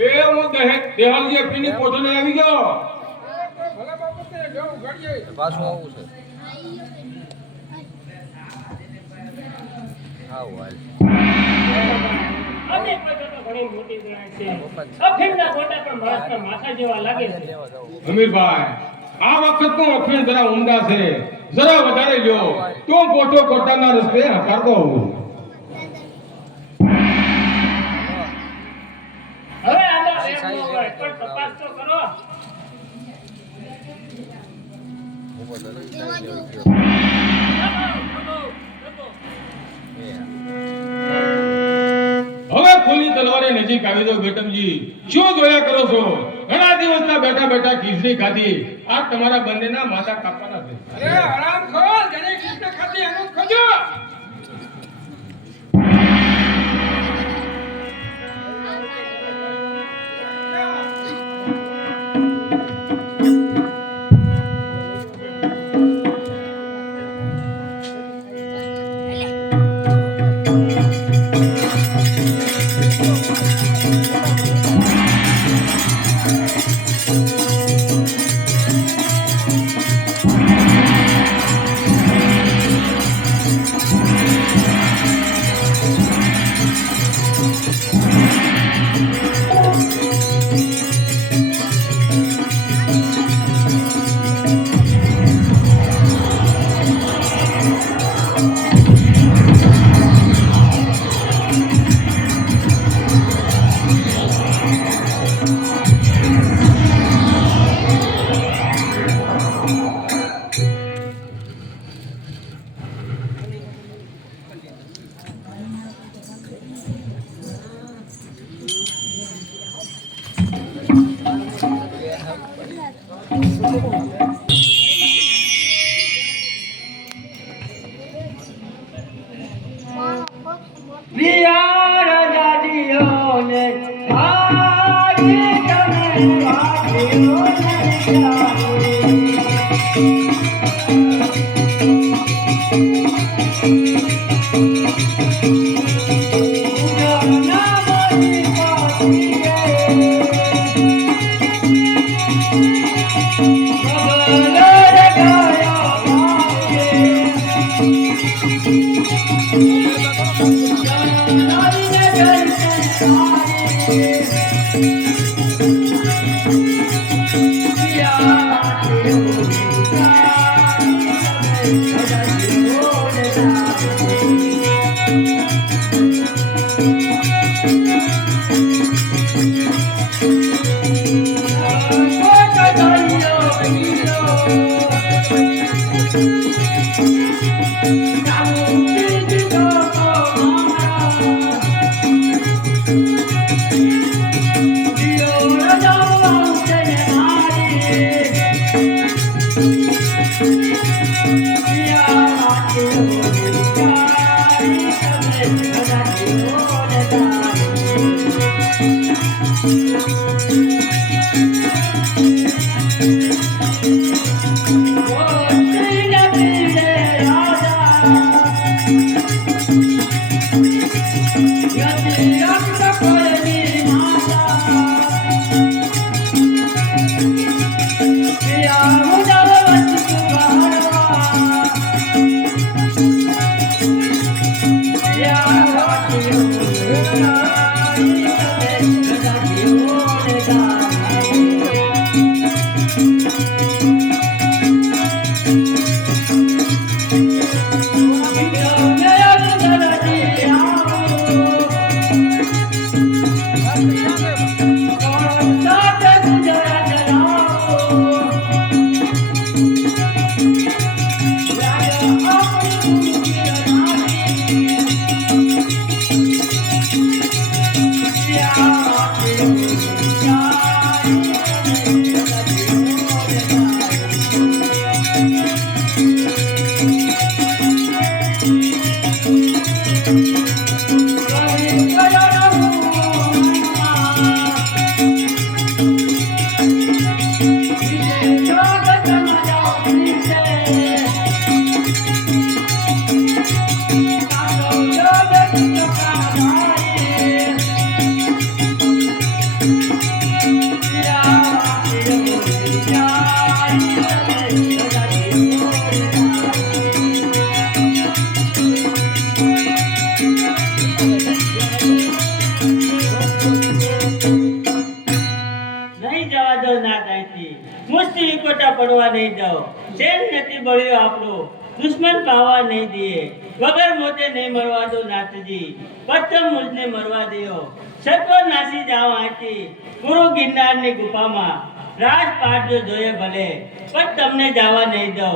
એ હું દેહાલજી પીની પોતો લઈ આવી ગયો. ભલે બાપુ તે જો ઘડીએ પાછું આવું છે. આવું હાલ. અમે કોઈ તો ઘણી મોટી ગણાય છે. અફીણના ગોટા પણ માણસના માથા જેવા લાગે છે. અમીરભાઈ આ વખતનું અફીણ જરા ઊંડા છે, જરા વધારે લ્યો તો પોતો કોટાના રસ્તે હકારતો હોઉં. હવે આમાં એમ ન હોય પણ તપાસ તો કરો. હવે ખુલ્લી તલવારે નજીક આવી દો બેટમજી. શું જોયા કરો છો? ઘણા દિવસના બેઠા બેઠા ખીચડી ખાધી. આ તમારા બંનેના માથા કાપવાના છે. અરે આરામ ખો જેને કૃષ્ણ ખાતી એનું જ ખજો. દુશ્મન પાવા નહીં દિए વગર મોતે નહીં મરવા દો નાથજી પ્રથમ મુજને મરવા દેઓ સત્વ નાસી જાઓ આથી ગુરુ ગિરનારની ગુફામાં રાજ પાડજો જોઈએ ભલે પણ તમને જવા નહીં દો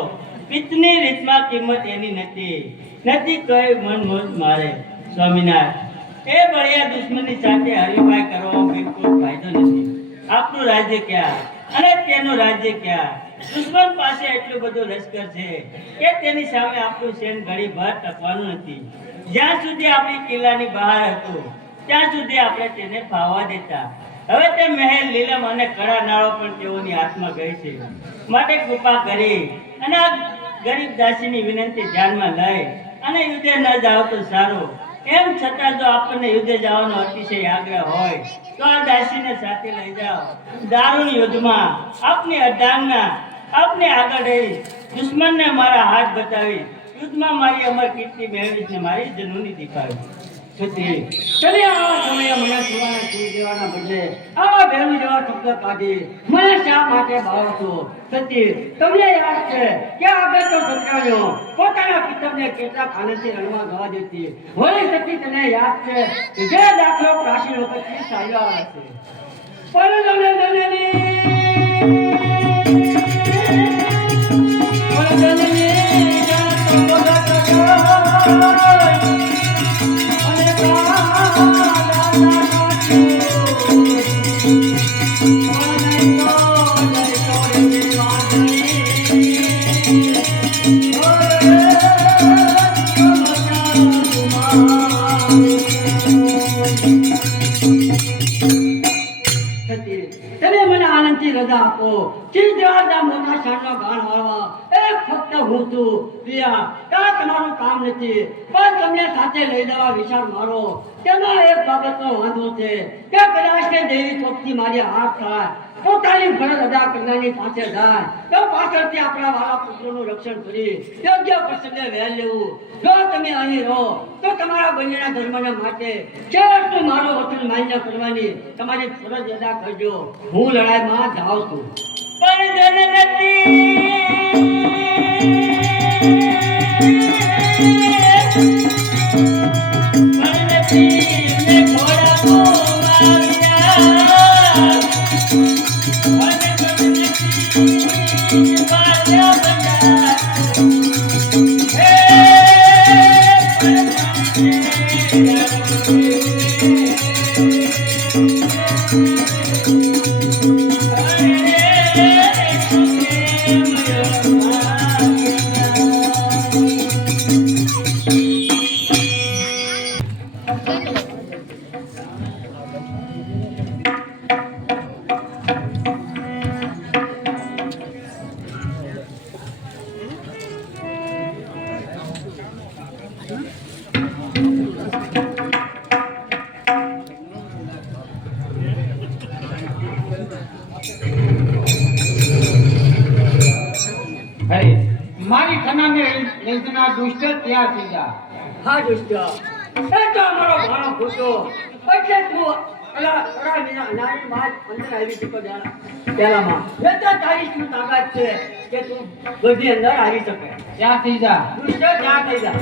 પિત્તની રીતમાં કિંમત એની નથી કઈ મન મોજ મારે સ્વામિનાથ એ બળિયા દુશ્મનની સાથે હરીફાઈ કરવાનો બિલકુલ ફાયદો નથી આપણું રાજ્ય ક્યાં અને તેનું રાજ્ય ક્યાં દુશ્મન પાસે એટલું બધું લશ્કર છે કે તેની સામે આપણું સેન ઘડી ભર ટકવાનું નથી જ્યાં સુધી આપણી કિલ્લાની બહાર હતું ત્યાં સુધી આપણે તેને ફાવવા દેતા હવે તે મહેલ લીલમ અને કડા નાળો પણ તેઓની હાથમાં ગઈ છે માટે કૃપા કરી અને આ ગરીબ દાસીની વિનંતી ધ્યાનમાં લઈ અને યુદ્ધે ન જાઓ તો સારું એમ છતાં જો આપણને યુદ્ધે જવાનો અતિશય આગ્રહ હોય તો આ દાસીને સાથે લઈ જાઓ દારૂણ યુદ્ધમાં આપની અર્ધાંગના આપને આગળ રહી દુશ્મનને મારા હાથ બતાવી યુદ્ધમાં મારી અમર કીર્તિ મેળવીશ ને મારી જનૂની દીપાવી સતી ચલે આ સમયે મને સુવાના છોડી દેવાના બદલે આવા ભેરું જેવા શબ્દ કાઢી મને શા માટે ભાવો છો સતી તમને યાદ છે કે આગળ તો સત્યાનો પોતાના પિતરને કેટલા આનંદથી રણમાં ગવા દેતી વળી સતી તને યાદ છે કે જે દાખલો પ્રાચીન વખતથી ચાલ્યો આવે છે પણ તમને મને આનંદથી રજા આપો ચીજવાદા મોટા શાનનો ગાન વાળવા એક ફક્ત હું છું પ્રિયા ત્યાં તમારું કામ નથી પણ તમને સાથે લઈ જવા વિચાર મારો તેમાં એક બાબતનો વાંધો છે કે કદાચ તે દેવી ચોકથી મારી હાથ થાય પોતાની ફરજ અદા કરનારની પાસે જાય તો પાછળથી આપણા વાલા પુત્રોનું રક્ષણ કરી યોગ્ય પ્રસંગે વહેલ લેવું જો તમે અહીં રહો તો તમારા બંનેના ધર્મને માટે છેવટનું મારું વચન માન્ય કરવાની તમારી ફરજ અદા કરજો હું લડાઈમાં જાઉં છું પણ જન નથી ને ઘોડા કો મારી થનાને લેજના દુષ્ટ તૈયાર થઈ જા હા દુષ્ટ એ તો અમારો ભાણો ખોટો એટલે તું નાની વાત અંદર આવી શકો પેલામાં એ તો તારી શું તાકાત છે કે તું બધી અંદર આવી શકે ત્યાં થઈ જા દુષ્ટ ત્યાં થઈ જા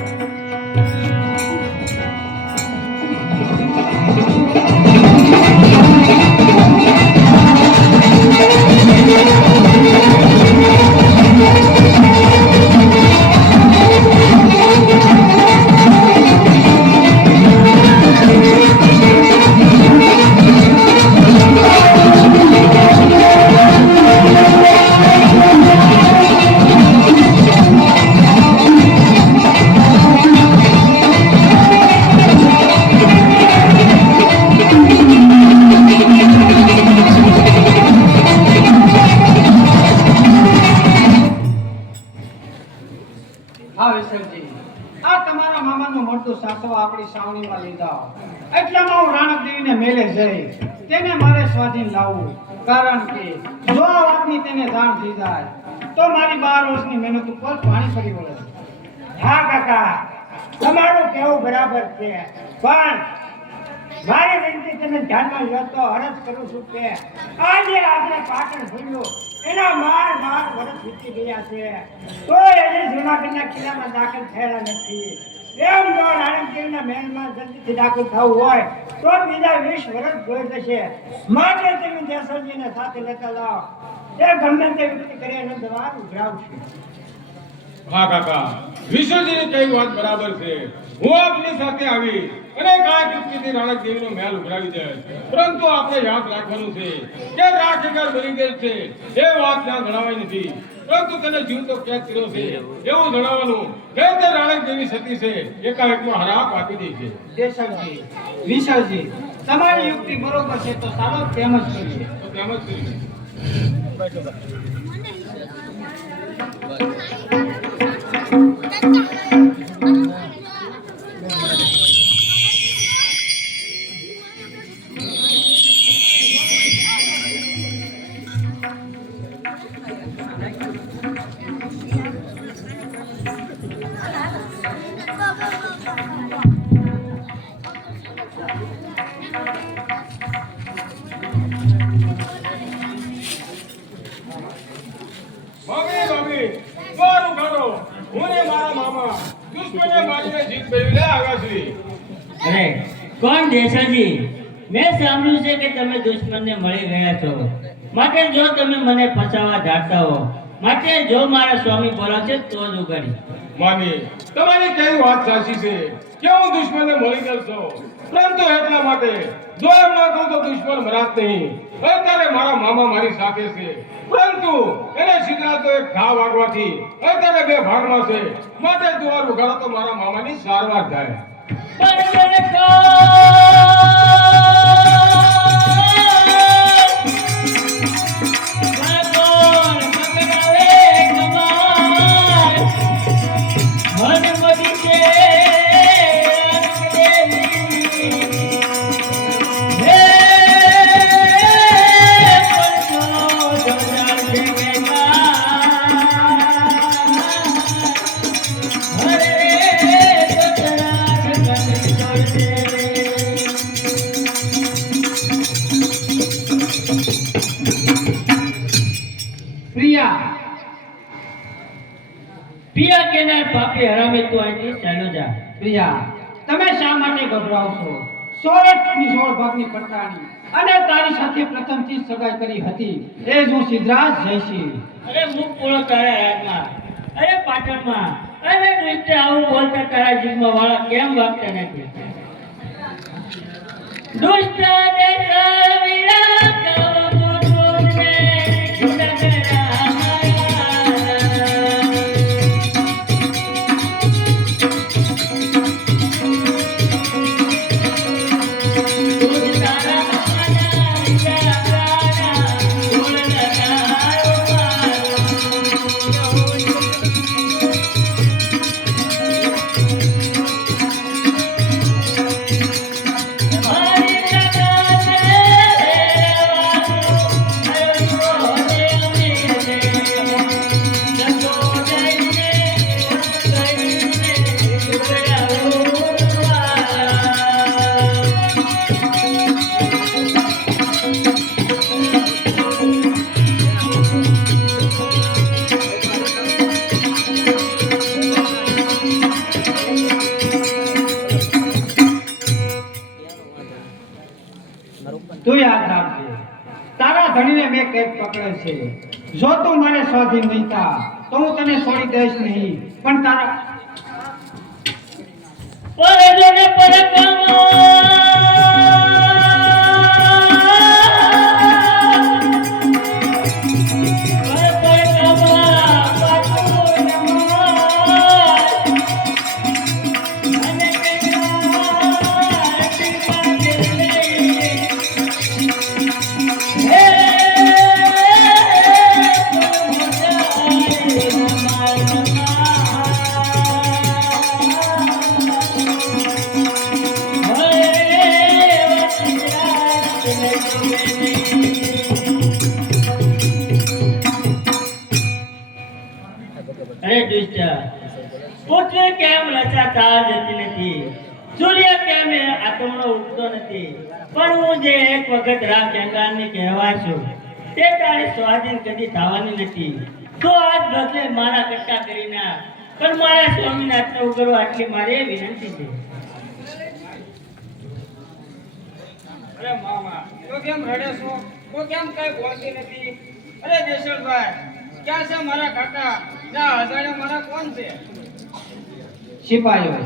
આ તમારા મામાનું મળતું સાસવા આપણી સાવણીમાં લીધા એટલામાં હું રાણક દેવીને મેલે જઈ તેને મારે સ્વાધીન લાવવું કારણ કે જો આ વાતની તેને જાણ થઈ જાય તો મારી 12 વર્ષની મહેનત ઉપર પાણી ફરી વળે હા કાકા તમારું કહેવું બરાબર છે પણ મારી વિનંતી તમે ધ્યાનમાં લો તો અરજ કરું છું કે આજે આપણે પાટણ ભૂલ્યું એના માર વર્ષ વીતી ગયા છે તો એને જૂનાગઢના કિલ્લામાં દાખલ થયેલા નથી. એમ જો રાણીદેવીના મહેલમાં જલ્દીથી દાખલ થવું હોય તો બીજા 20 વર્ષ જોઈ જશે. માટે તમે દેસરજીને સાથે લેતા જાઓ. એ ગમે તે વ્યક્તિ કરી એનો દ્વાર ઉઘરાવશે. હા કાકા, વિશ્વજીની કઈ વાત બરાબર છે. હું આપની સાથે આવી અને કાંઈ યુક્તિથી રાણકદેવીનો મહેલ ઉઘરાવી દે, પરંતુ આપણે યાદ રાખવાનું છે કે રાખેકાર બની ગયેલ છે એ વાત ત્યાં જણાવાય નથી, પરંતુ તેને જીવતો કેદ કર્યો છે એવું જણાવવાનું કે તે રાણકદેવી સતી છે એકાએકમાં હરાપ આપી દે છે. દેસરજી, વિસરજી, તમારી યુક્તિ બરોબર છે તો ચાલો તેમ જ કરીએ. તો તેમ જ કરીએ. મમ્મી, મમ્મી, મારું ઘરો, હું ને મારા મામા દુશ્મને મારીને જીત મેળવીને આવ્યા છીએ. અરે કોણ દેસાજી? મેં સાંભળ્યું છે કે તમે દુશ્મનને મળી ગયા છો, માટે જો તમે મને ફસાવા ધારતા હો, માટે જો મારા સ્વામી બોલાવશે તો જ ઉગાડી. મામી, તમારી કઈ વાત સાચી છે કે હું દુશ્મનને મળી ગયો છું, પરંતુ એટલા માટે જો એમ ના કહું તો દુશ્મન મરાત નહીં. અત્યારે મારા મામા મારી સાથે છે, પરંતુ એને સીધા તો એક ઘા વાગવાથી અત્યારે બે ભાગમાં છે, માટે દ્વાર ઉઘાડો તો મારા મામાની સારવાર થાય. પણ મને કહો, કોણ પકડાવે કમાલ? મન મદી છે રાણકદેવી. હે પરસો જોજાર છે કે હરે સતરા જગત જોડે. પ્રિયા, પિયા કેનાર પાપી હરામે તું અહીંથી ચાલ્યો જા. પ્રિયા, તમે શા માટે ગભરાવશો? 16 ભાગની પટાણી અને તારી સાથે પ્રથમથી જ સગાઈ કરી હતી એ જ હું સિદ્ધરાજ જયસિંહ. અરે મુખ પૂરો તારા રાજમાં, અરે પાટણમાં, અરે દુષ્ટે આવું બોલતા તારા જીભમાં વાળા કેમ વાગતા નથી? દુષ્ટ દેખાવ વીરા કહું તુને ગુણગરા તું યાદ રાખજે, તારા ધણીને મેં કેદ પકડે છે. જો તું મને સ્વાધીન નહીં થા તો હું તને છોડી દઈશ નહીં, પણ તારા પરજોને પરકામો અરે દુષ્ટ, પુત્ર કેમ રચાતા જતી નથી? સૂર્ય કેમ આત્મનો ઉગતો નથી, પણ હું જે એક વખત રામ જંગાની કહેવાય છું તે તારે સ્વાધીન કદી થવાની નથી. તો આજ બદલે મારા કટ્ટા કરી નાખ, પણ મારા સ્વામીનાથને ઉગરવા આટલી મારી વિનંતી છે. અરે મામા, તો કેમ રડે છો? તો કેમ કઈ બોલતી નથી? અરે દેશળભાઈ, ક્યાં છે મારા કાકા? ના હજારે મારા કોણ છે? સિપાહીઓ,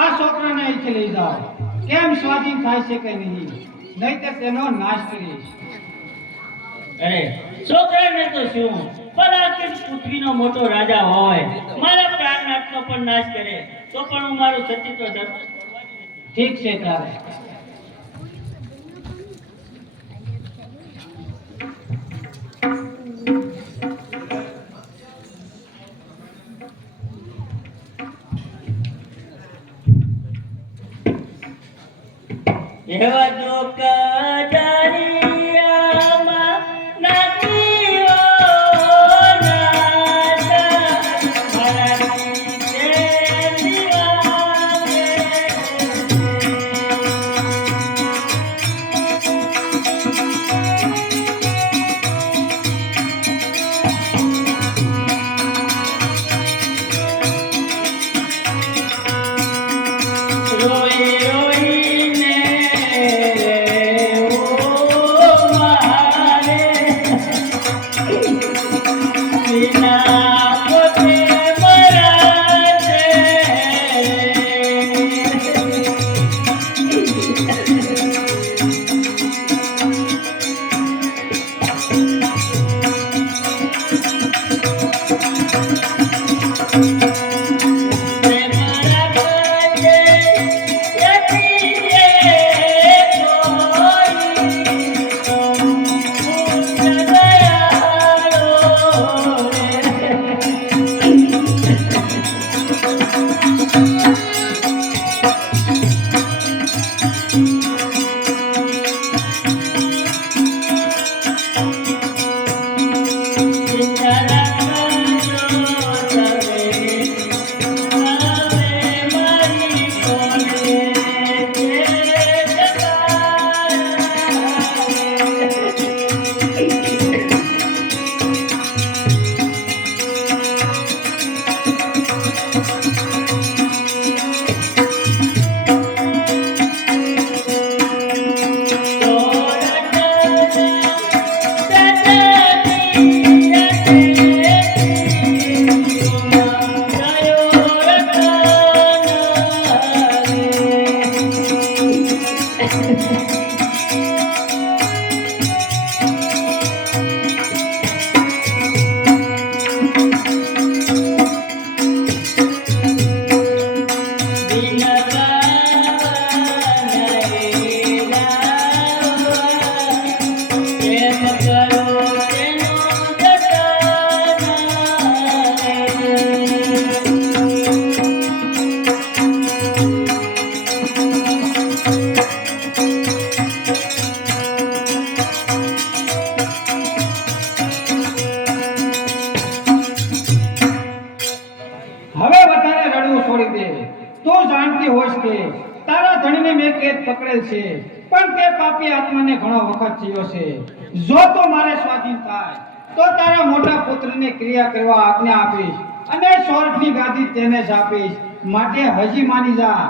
આ છોકરાને અહીંથી લઈ જાઓ. કેમ સ્વાધીન થાય છે કે નહીં, નહીંતર તેનો નાશ કરીશ. અરે છોકરાને તો શું, પણ આખી પૃથ્વીનો મોટો રાજા હોય, મારા પ્રાણનાથનો પણ નાશ કરે તો પણ હું મારું સતીત્વ ધર્મ ઠીક છે ત્યારે. એવા દુઃખ દરિયામાં નાખીઓ નાથા, મારા પીછે દિવાલે. રોઈ રોઈને ઓ મારે વિના પોતે મરાશે. પકડેલ છે, પણ તે પાપી આત્માને ઘણો વખત થયો છે. જો તો મારે સ્વાધીન થાય તો તારા મોટા પુત્રને ક્રિયા કરવા આજ્ઞા આપીશ અને સ્વર્ગની ગાદી તેને જ આપીશ. માટે હજી માની જા.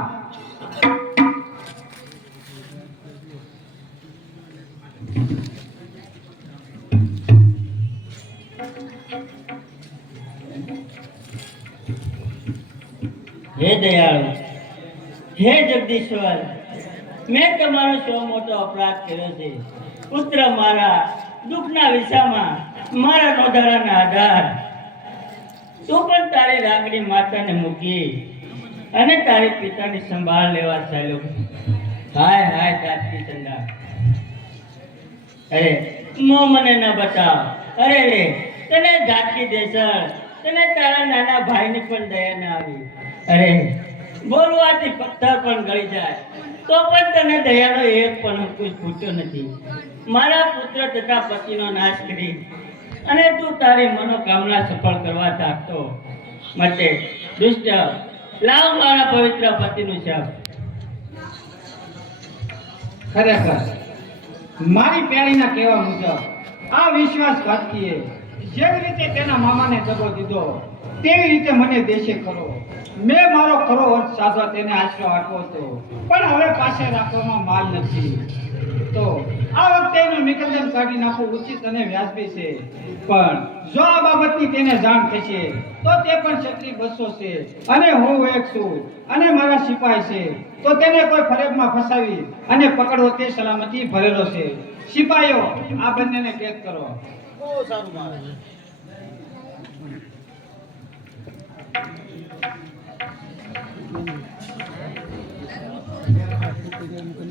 હે દયાળુ, હે જગદીશ્વર, મેં તમારો સૌ મોટો અપરાધ કર્યો છે. પુત્ર મારા દુઃખના વિષામાં મારા નોંધારાના આધાર, તું પણ તારી રાગડી માતાને મૂકી અને તારી પિતાની સંભાળ લેવા ચાલ્યો. હાય હાય જાતની ચંડા, અરે મો મને ન બતાવ. અરે રે, તને જાતકી દેસળ, તને તારા નાના ભાઈની પણ દયા ન આવી. અરે બોલવાથી પથ્થર પણ ગળી જાય તો પણ તને દયાનો એક પણ અંકુશ ફૂટ્યો નથી. મારા પુત્ર તથા પતિનો નાશ કરી અને તું તારી મનોકામના સફળ કરવા ધાકતો. માટે દુષ્ટ લાવ મારા પવિત્ર પતિનું શાપ. ખરેખર મારી પેણીના કહેવા મુજબ આ વિશ્વાસઘાતકીએ જેવી રીતે તેના મામાને દગો દીધો તેવી રીતે મને દેશે ખરો. મેં મારો ખરો અર્થ સાધવા તેને આશરો આપ્યો હતો, પણ હવે પાસે રાખવામાં માલ નથી. તો આ વખતે એનું નિકંદન કાઢી નાખવું ઉચિત અને વ્યાજબી છે. પણ જો આ બાબતની તેને જાણ થશે તો તે પણ ક્ષત્રિય બસો છે અને હું એક છું અને મારા સિપાઈ છે, તો તેને કોઈ ફરેબમાં ફસાવી અને પકડવો તે સલામતી ભરેલો છે. સિપાઈઓ આ બંનેને કેદ કરો.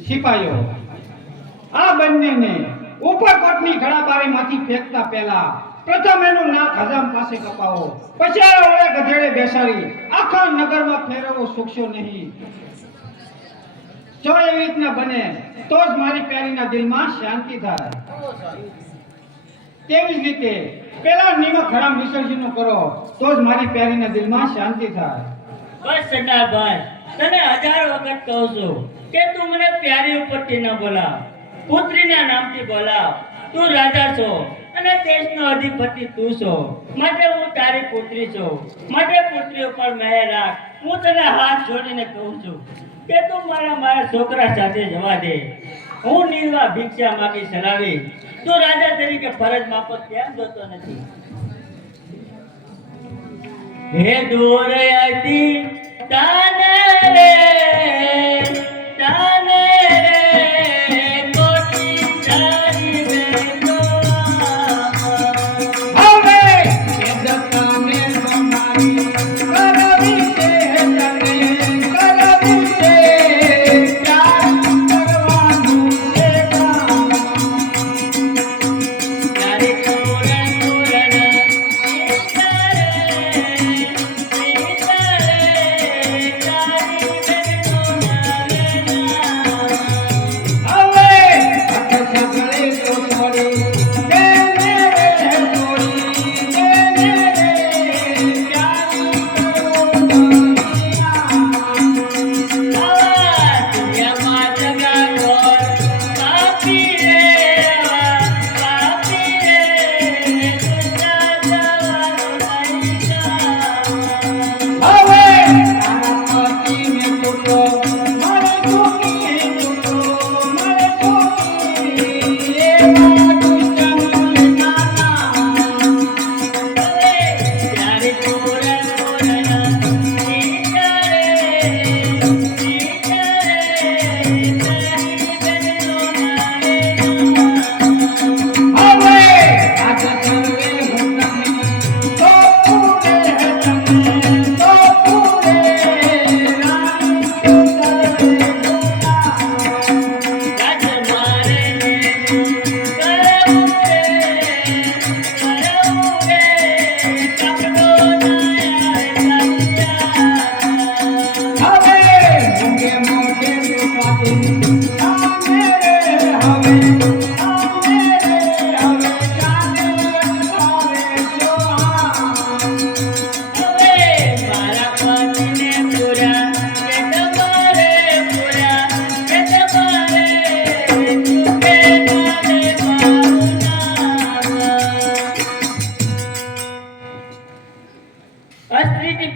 સિપાઈઓ આ બંનેને ઉપરકોટની ઘડાબારીમાંથી ફેંકતા પહેલા પ્રથમ એનું નાક હજામ પાસે કપાવો, પછી આ ઓળે ગધેડે બેસાડી આખા નગરમાં ફેરવવો શોખશો નહીં. જો એવી રીતના બને તો જ મારી પ્યારીના દિલમાં શાંતિ થાય. તેવી જ રીતે પેલા નિમક હરામ વિસર્જન કરો તો જ મારી પ્યારીના દિલમાં શાંતિ થાય. બસ સરદારભાઈ, તને 1000 વખત કહું છું કે તું મને પ્યારી ઉપરથી ન બોલાવ, પુત્રીના નામથી બોલાવ. તું રાજા છો અને દેશનો અધિપતિ તું છો, માટે હું તારી પુત્રી છું. માટે પુત્રી ઉપર મેં રાખ. હું તને હાથ જોડીને કહું છું કે તું મારા છોકરા સાથે જવા દે. હું નિર્વાહ ભિક્ષા માગી ચલાવી. તું રાજા તરીકે ફરજ માફક કેમ જોતો નથી? હે દૂર હતી તાને રે કોટી તારી બેનો હવે એ દત્તાને તમારી કરવી છે, તને કરવી છે, પ્યાર કરવાનું છે કામ. તારી તોરણ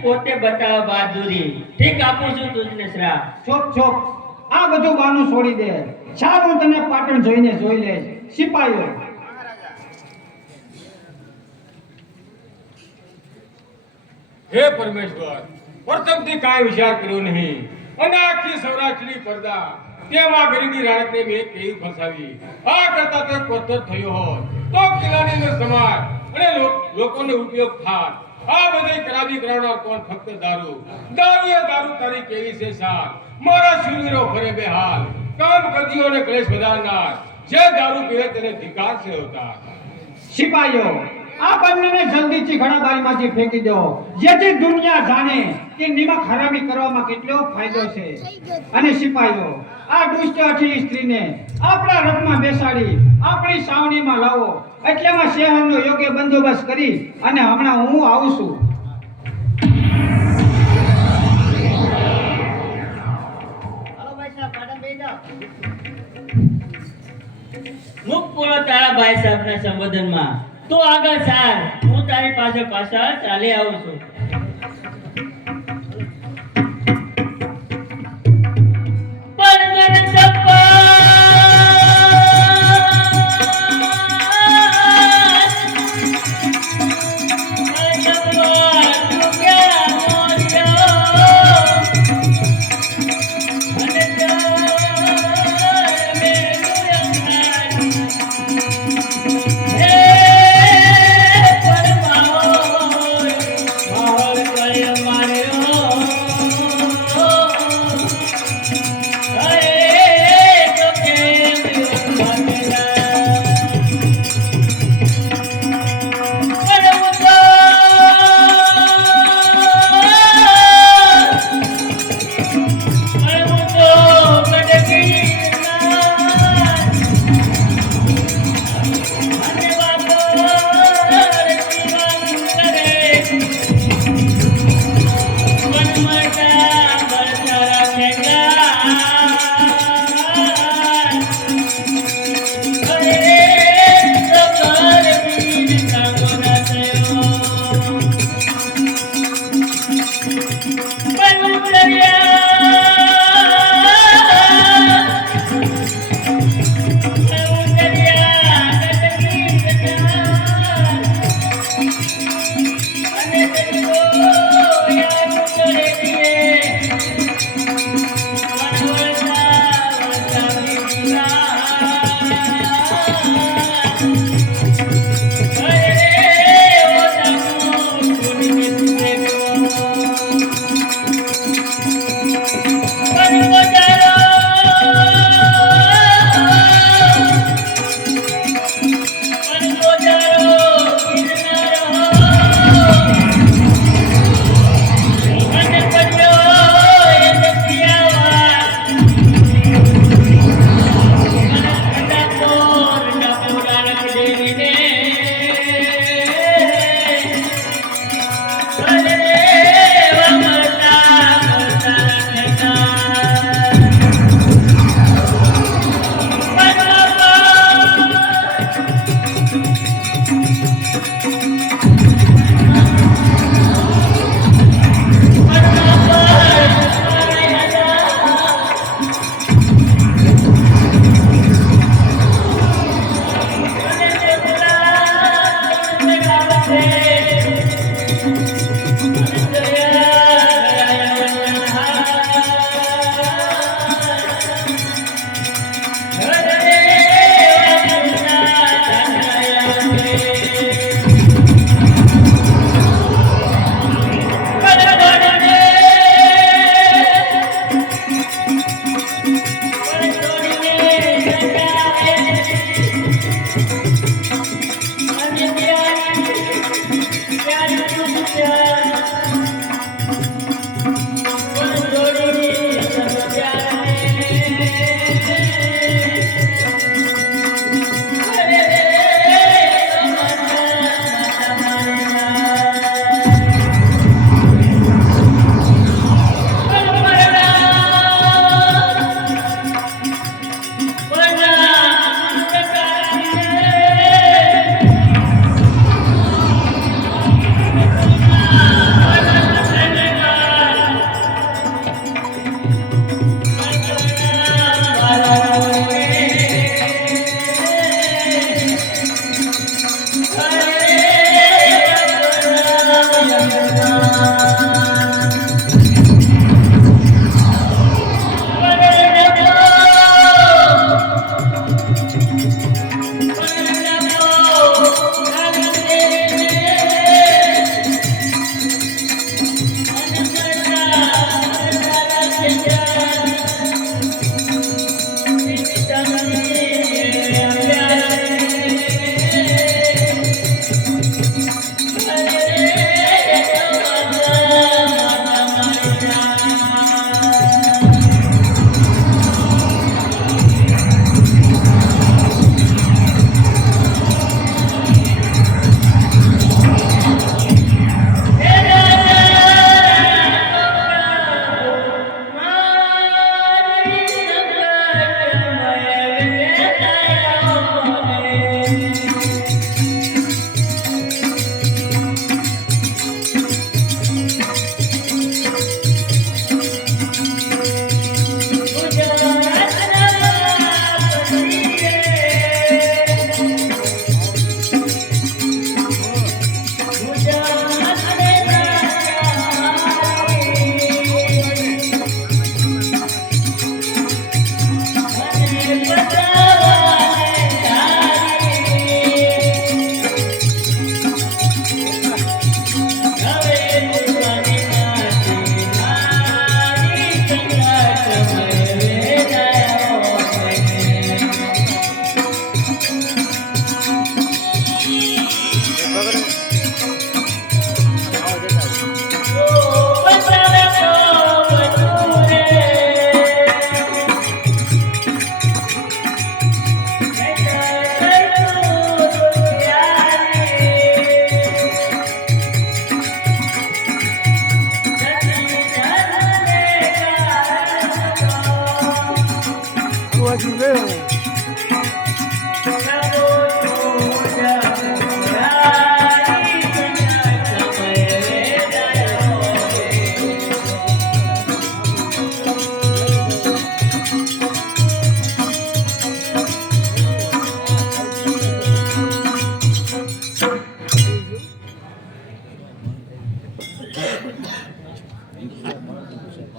પોતે બતાવ બહાદુરી. ઠીક, આપું છું તુજને શ્રાપ. ચોપ ચોપ આ બધું બાનું છોડી દે. ચાલ હું તને પાટણ જોઈને જોઈ લઈશ. સિપાહીઓ હે પરમેશ્વર, પ્રથમથી કાંઈ વિચાર કર્યો નહીં અને આખી સૌરાષ્ટ્રની પડદા તેમાં ગરીબી રાણકને મેં કેવી ફસાવી. આ કરતા તે કોતર થયો હોત તો કિલ્લાની અંદર સમાજ અને લોકોને ઉપયોગ થાત. આ બધી ખરાબી કરાવનાર કોણ? ફક્ત દારૂ. દારૂ એ દારૂ તારી કેવી છે સાથ. મારા શૂરવીરો ફરે બેહાલ, કામ કરજીઓને ક્લેશ વધારનાર. જે દારૂ પીવે તેને ધિકાર છે હોતા. સિપાહીઓ આ બંનેને જલ્દીથી ઘડાબારીમાંથી ફેંકી દો, જેથી દુનિયા જાણે કે નિમક હરામી કરવામાં કેટલો ફાયદો છે. અને સિપાહીઓ આ દુષ્ટ અઠીલી સ્ત્રીને આપણા રથમાં બેસાડી આપણી સાવણીમાં લાવો. એટલેમાં શહેરનો યોગ્ય બંદોબસ્ત કરી અને હમણાં હું આવું છું. ભાઈ સાહેબના સંબોધનમાં. તું આગળ ચાલ, હું તારી પાછળ ચાલી આવું છું. પણ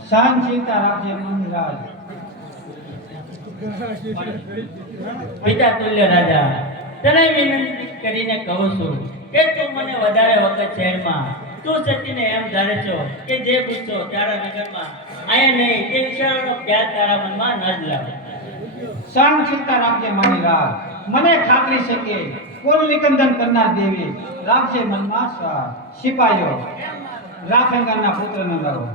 શાંત ચિંતા રાખજે મહારાજ. પિતા તુલ્ય રાજા, તને વિનંતી કરીને કહું છું કે તું મને વધારે વખત શહેરમાં તું સતીને એમ ધારે છો કે જે ગુસ્સો તારા નગરમાં આયા નહીં તે ઈશ્વરનો પ્યાર તારા મનમાં ન જ લાગે. શાંત ચિંતા રાખજે મહારાજ. મને ખાતરી છે કે કુલ નિકંદન કરનાર દેવી રાખજે મનમાં સિપાહીઓ રાફેંગાના પુત્રને લડો.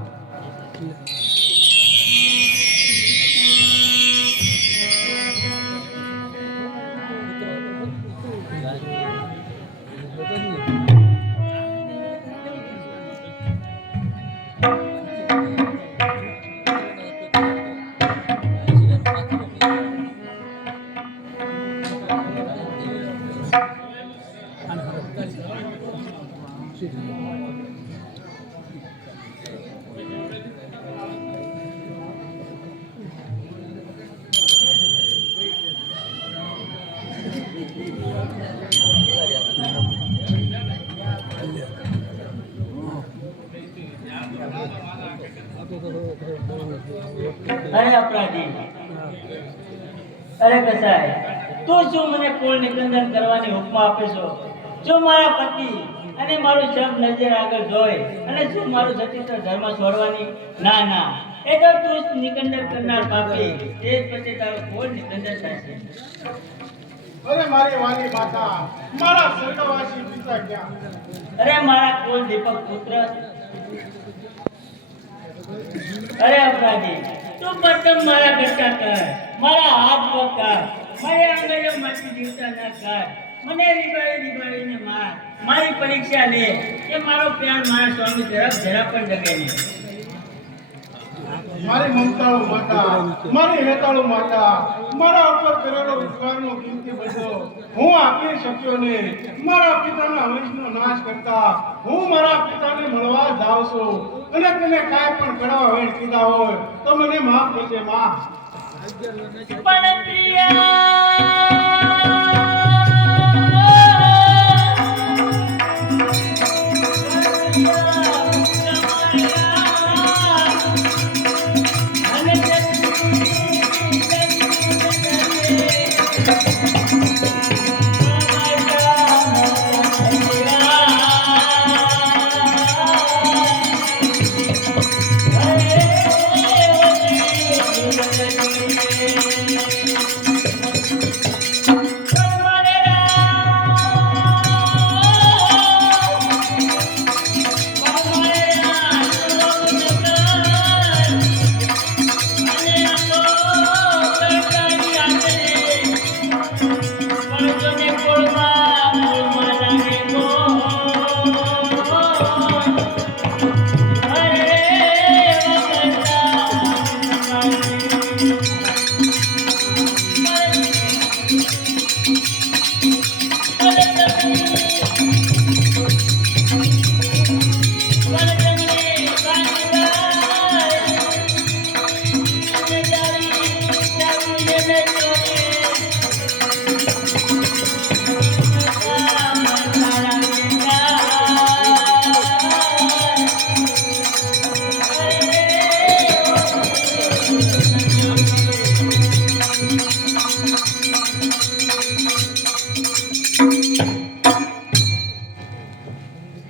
અરે અપરાધી, અરે કસાય, તું શું મને કુળ નિકંદન કરવાની હુકમ આપે છો? જો મારા પતિ અને મારું શબ નજર આગળ જોઈ અને શું મારું સતીત્વ ધર્મ છોડવાની? ના ના, એ તો તું નિકંદન કરનાર પાપી, તે જ પછી તારું કુળ નિકંદન થશે. અરે મારી વાલી માતા, મારા સ્વર્ગવાસી પિતા ક્યાં? અરે મારા કુલ દીપક પુત્ર, અરે અપરાધી, તું પ્રથમ મારા ઘટકા કર, મારા હાથ પકડ, મારી આંગળીઓ માંથી જીવતા ના કર, મને રીબાડીને માર, મારી પરીક્ષા લે કે મારો પ્યાર મારા સ્વામી તરફ જરા પણ ડગે નહીં. મારી મમતાળુ માતા, મારી હેતાળુ માતા, મારા ઉપર કરેલો વિશ્વાસનો કિંમતી બદલો હું આપી શક્યો ને. મારા પિતાના વંશનો નાશ કરતા હું મારા પિતાને મળવા જાઉં છું, અને તેને કાંઈ પણ કરવા વેણ કીધા હોય તો મને માફ કરજે માં. પણ પ્રિયા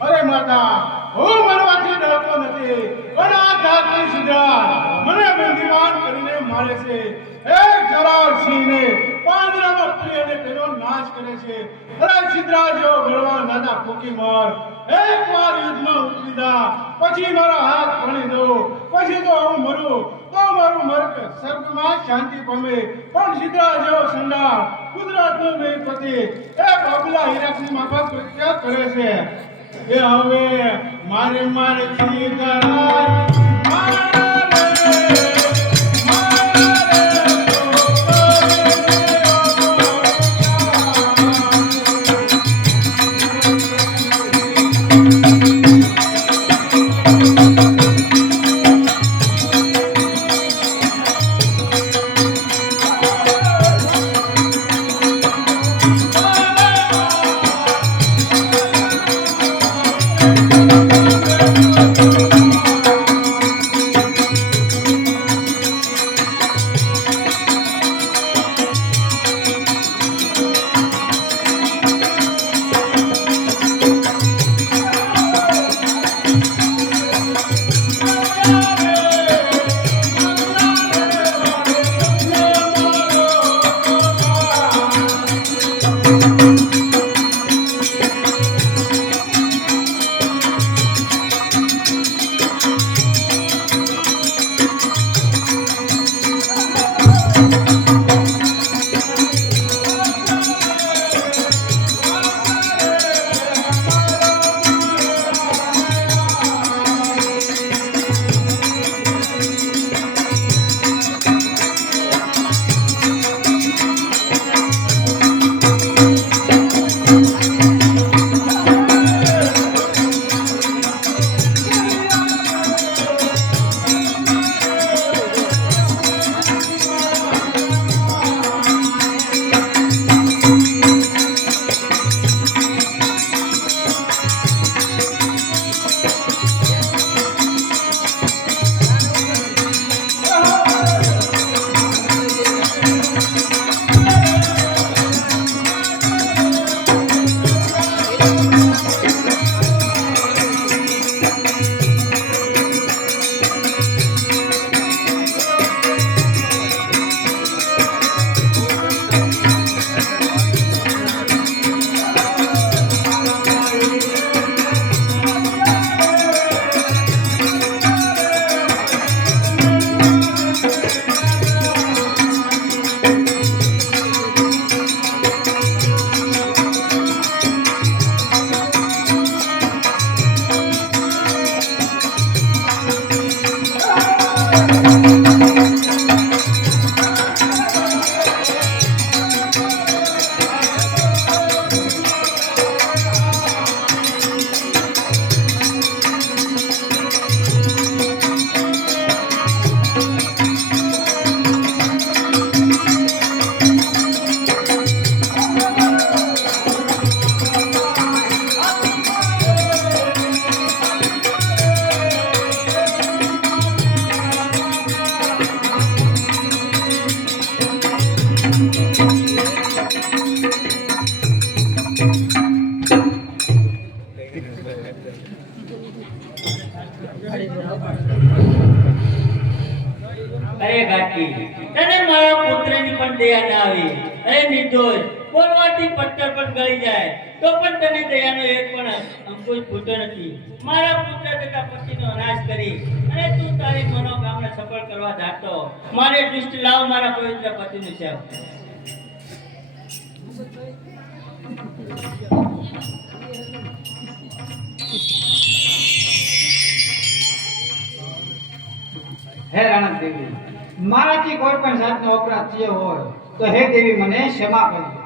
અરે માતા, હું મરવાથી ડરતો નથી, પણ આ જાતની સિદ્ધાર મને બંદીવાન કરીને મારે છે. એક જરાળ સિંહને પાંજરામાં પૂરી અને તેનો નાશ કરે છે. અરે સિદ્ધરાજ જેવો બળવાન દાદા ફૂંકી માર. એકવાર યુદ્ધમાં ઉતરી જા, પછી મારા હાથ ભણી દો, પછી તો હું મરું તો મારું મર્ક સ્વર્ગમાં શાંતિ પામે. પણ સિદ્ધરાજ જેવો સંડાળ ગુજરાતનો મેપતિ એ બાબલા હીરાક્ષની માફક પ્રત્યાઘાત કરે છે. એ હવે મારે સીધા અરે ઘાટી, તને મારા પુત્રની પણ દયા ના આવી. અરે નિર્દોષ, બોલવાથી પથ્થર પણ ગળી જાય તો પણ તને દયાનો એક પણ અંકુશ ફૂટતો નથી. મારા પુત્ર તથા પતિનો નાશ કરી અને તું તારી મનોકામના સફળ કરવા ધારતો. મારે દુષ્ટ લાવ મારા પવિત્ર પતિનું સેવ. હે રાણક દેવી, મારાથી કોઈ પણ જાતનો અપરાધ થયો હોય તો હે દેવી મને ક્ષમા કરજો.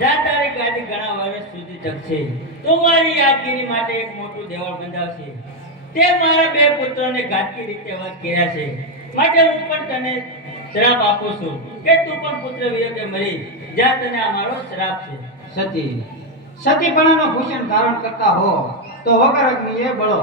જ્યાં તારી ગાદી ઘણા વર્ષ સુધી ટકશે, તું મારી યાદગીરી માટે એક મોટું દેવળ બંધાવશે. તે મારા બે પુત્રોને ઘાતકી રીતે વધ કર્યા છે, માટે હું પણ તને શ્રાપ આપું છું કે તું પણ પુત્ર વિયોગે મરી જ્યાં તને આ મારો શ્રાપ છે. સતી સતીપણાનો ભૂષણ ધારણ કરતા હો તો વગર અગ્નિએ બળો.